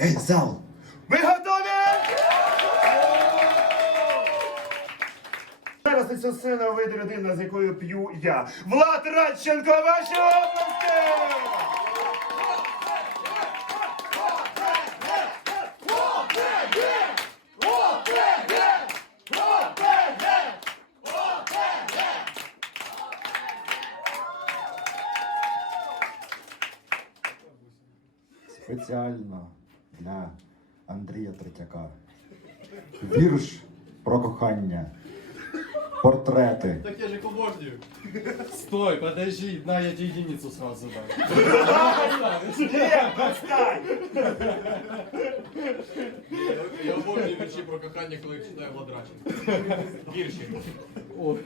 Ей, зал! Ви готові? Зараз на цю сцену вийде людина, з якою п'ю я. Влад Радченко, ваші області! Спеціально для Андрія Третяка. Вірш про кохання. Портрети. Так я же художник. Стой, подожди, на, я тебе единицу сразу дам. Я обожнюю вірші про кохання, коли читаю Владраченко. Вірші. Ой.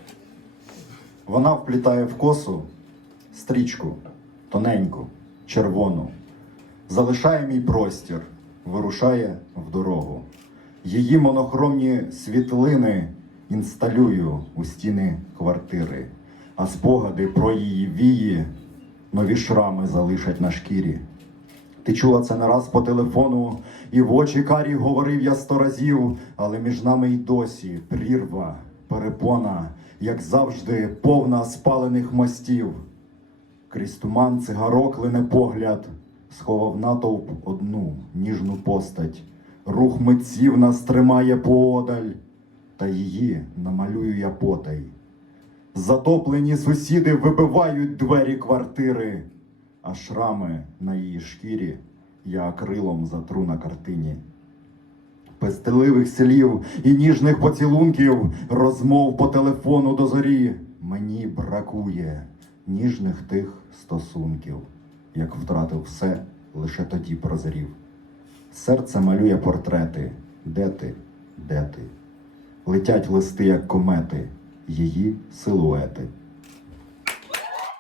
Вона вплітає в косу стрічку тоненьку, червону. Залишає мій простір, вирушає в дорогу. Її монохромні світлини інсталюю у стіни квартири, а спогади про її вії нові шрами залишать на шкірі. Ти чула це не раз по телефону, і в очі карі говорив я сто разів, але між нами й досі прірва, перепона, як завжди, повна спалених мостів. Крізь туман цигарок лине погляд, сховав натовп одну ніжну постать. Рух митців нас тримає поодаль, та її намалюю я потай. Затоплені сусіди вибивають двері квартири, а шрами на її шкірі я акрилом затру на картині. Пестеливих слів і ніжних поцілунків, розмов по телефону до зорі. Мені бракує ніжних тих стосунків, як втратив все, лише тоді прозрів. Серце малює портрети. Де ти? Де ти? Летять листи, як комети, її силуети.